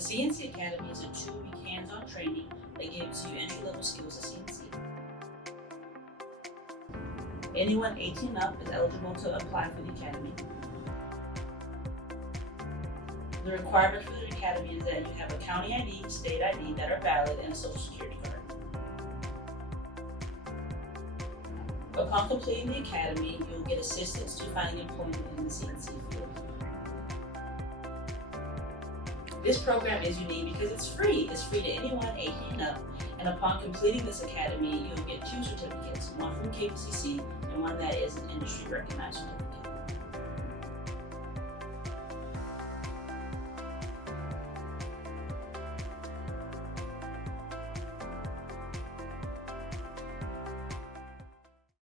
The CNC Academy is a 2-week hands-on training that gives you entry-level skills at CNC. Anyone 18 and up is eligible to apply for the Academy. The requirements for the Academy is that you have a county ID, state ID that are valid, and a social security card. Upon completing the Academy, you'll get assistance to finding employment in the CNC field. This program is unique because it's free. It's free to anyone 18 and up, and upon completing this Academy, you'll get 2 certificates, one from KPCC and one that is an industry recognized certificate.